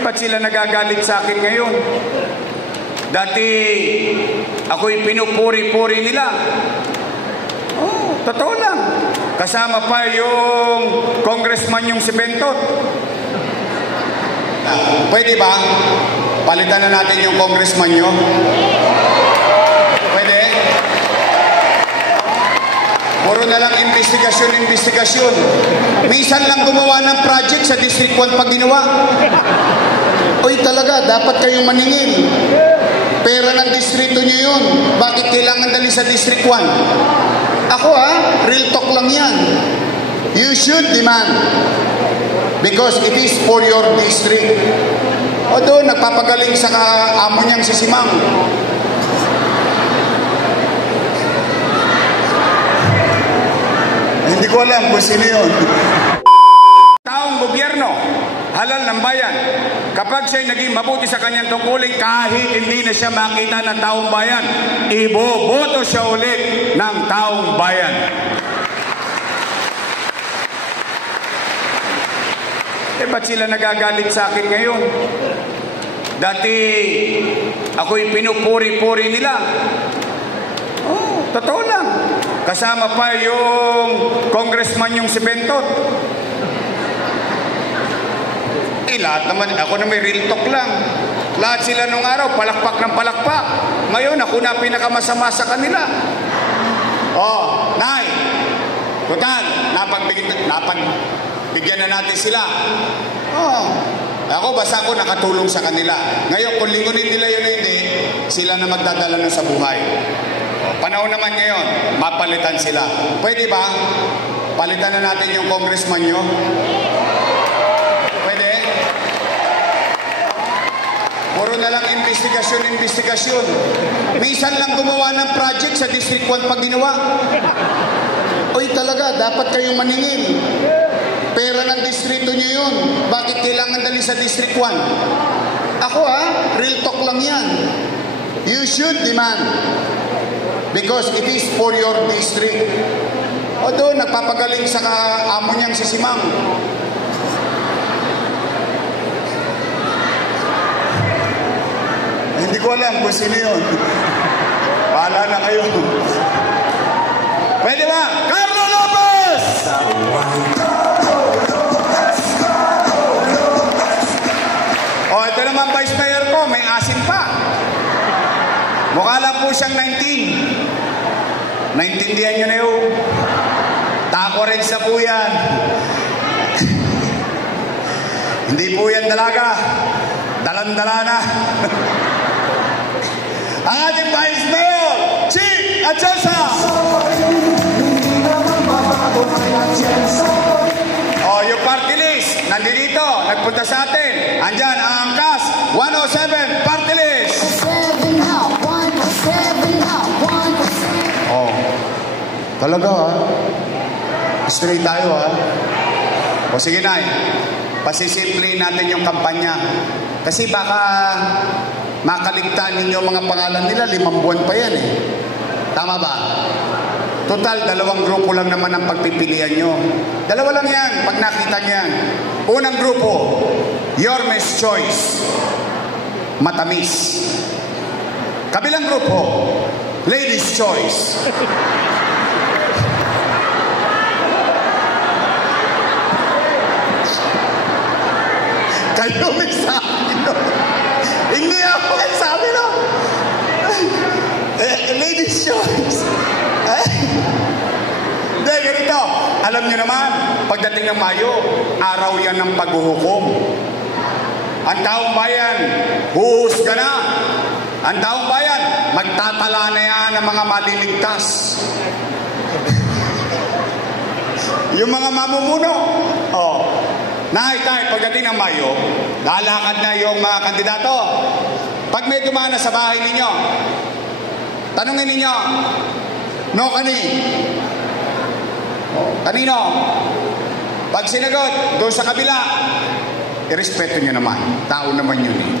ba't sila nagagalit sa akin ngayon? Dati, ako'y pinupuri-puri nila. Oh, totoo lang. Kasama pa yung congressman yung si Bentot. Pwede ba? Palitan na natin yung congressman nyo. Pwede? Puro na lang investigasyon. Minsan lang gumawa ng project sa District 1 pag ginawa. Uy, talaga, dapat kayong maningil. Pera ng distrito nyo yun. Bakit kailangan dali sa District 1? Ako real talk lang yan. You should demand. Because it is for your district. O doon, nagpapagaling sa amo niyang si Simang. Hindi ko alam kung sino yun. Taong gobyerno, halal ng bayan, kapag siya'y naging mabuti sa kanyang tungkulin, kahit hindi na siya makita ng taong bayan, iboboto siya ulit ng taong bayan. Ba't sila nagagalit sa akin ngayon? Dati, ako'y pinupuri-puri nila. Oh, totoo lang. Kasama pa yung congressman yung si Bentot. Lahat naman, ako na may real talk lang. Lahat sila nung araw, palakpak ng palakpak. Ngayon, ako na pinakamasama sa kanila. Oh, Nay, total, napagbigyan na natin sila. Oh, ako, basta ako nakatulong sa kanila. Ngayon, kung lingunin nila yun hindi, sila na magdadala nun sa buhay. Oh, panahon naman ngayon, mapalitan sila. Pwede ba? Palitan na natin yung congressman nyo. Puro na lang investigasyon. Minsan lang gumawa ng project sa District 1 pag ginawa. Uy, talaga, dapat kayong maningil. Pera ng distrito nyo yun. Bakit kailangan dali sa District 1? Ako real talk lang yan. You should demand. Because it is for your district. O doon, nagpapagaling sa amo niyang si Simang. Hindi ko alam kung sino yun. Bahala na kayo. Pwede ba? Carlo Lopez! Ito naman Vice Mayor ko, may asin pa. Mukha lang po siyang 19. Naintindihan nyo na yun. Tako rin sa po yan. Hindi po yan dalaga. Dalan-dala na. Ang ating Vice Mayor, Chief Atienza. Yung party list, nandito, nagpunta sa atin. Andyan, ang angkas, 107 party list. Talaga straight tayo O sige na pasisimple natin yung kampanya. Kasi baka makaligtaan ninyo mga pangalan nila, 5 buwan pa yan Tama ba? Total, 2 grupo lang naman ang pagpipilian nyo. 2 lang yan, pag nakita nyo yan. Unang grupo, Yorme's Choice. Matamis. Kabilang grupo, Lady's Choice. Kayo may sabi Hindi ako may sabi Lady's Choice. Hindi, ganito. Alam niyo naman, pagdating ng Mayo, araw yan ng paghuhukom. Ang taong bayan, huhusga na. Ang taong bayan, magtatala na yan ng mga maliligtas. Yung mga mamumuno. Tayo, pagdating ng Mayo, lalakad na yung mga kandidato. Pag may dumana sa bahay ninyo, tanungin ninyo, no kanino? Pag sinagot, doon sa kabila, irespeto nyo naman. Tao naman yun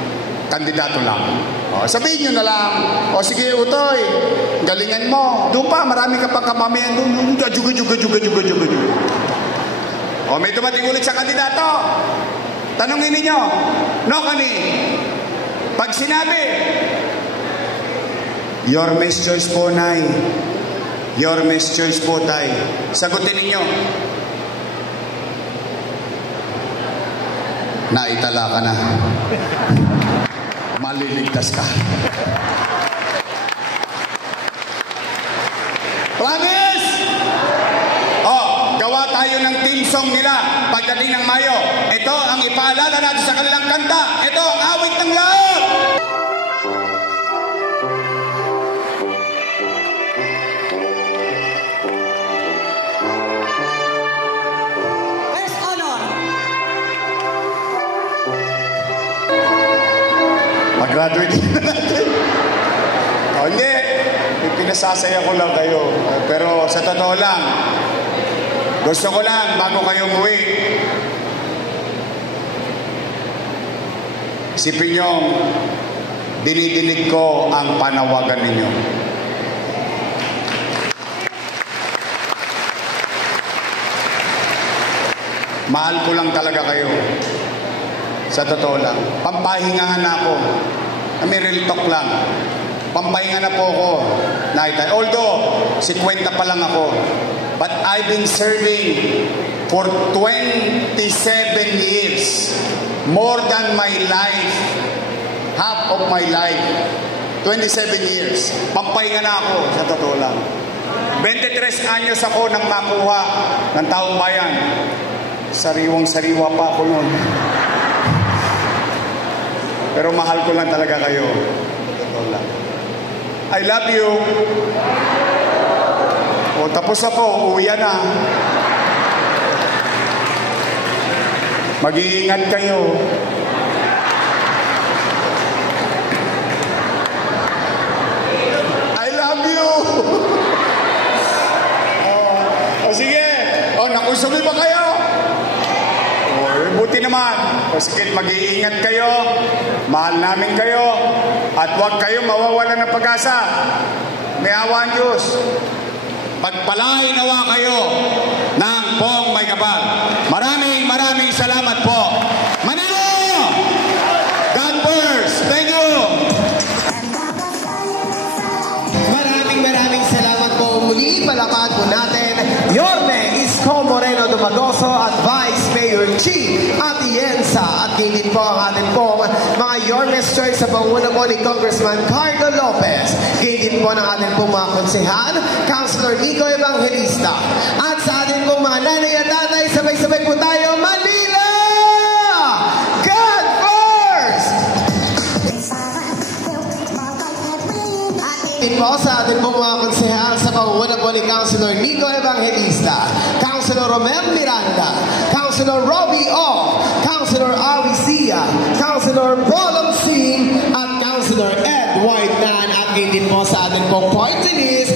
Kandidato lang. Sabihin nyo na lang, sige Utoy, galingan mo. Doon pa, marami ka pang kamamayan doon. Juga. May dumating ulit sa kandidato. Tanungin ninyo, no kani? Pag sinabi, your miss choice po, Nay. Your miss choice po, Tay. Sagutin ninyo. Naitala ka na. Maliligtas ka. Promise! Oh, gawa tayo ng team song nila pagdating ng Mayo. Ito ang ipaalala natin sa kanilang kanta. Ito ang awit ng lahat. Mag-graduate na natin. O, hindi. Pinasasaya ko lang kayo. Pero sa totoo lang, gusto ko lang bago kayo umuwi, isipin nyo, dinidinig ko ang panawagan ninyo. Mahal ko lang talaga kayo. Sa totoo lang. Pampahingahan na ako. May real talk lang. Pampahinga na po ako. Although, 50 pa lang ako. But I've been serving for 27 years. More than my life. Half of my life. 27 years. Pampahinga na ako. Sa totoo lang. 23 anyos ako nang makuha ng taong bayan. Sariwang-sariwa pa ako noon. Pero mahal ko lang talaga kayo. Totoo lang. I love you. O tapos na po, uwi na. Mag-iingat kayo. I love you. O sige. O nakusumi ba kayo? Buti naman. O sige, mag-iingat kayo. Mahal namin kayo. At huwag kayong mawawalan ng pag-asa. May awa ang Diyos. Pagpalain nawa kayo ng Pong May Kapal. Maraming salamat po. Manila! God first. Thank you. Maraming salamat po. Muli palakad po natin Yorme Isko Moreno Dumagoso at Vice Mayor Chi Atienza. At gilid po ang atin pong mga Yorme's Choice sa panguna po ni Congressman Cardo Lopez. Gilid po ng atin pong mga konsehan, Councilor Nico Evangelista. At sa atin pong mga nanay at tatay, sabay-sabay po tayo, Manila! God first! At po sa atin pong mga konsehan sa panguna po ni Councilor Nico Evangelista, Councilor Romel Miranda, Councilor Robbie O, Councilor Awi Sia, Councilor Bolong Singh, at Councilor Ed White Nan. At gilid po sa atin pong party list,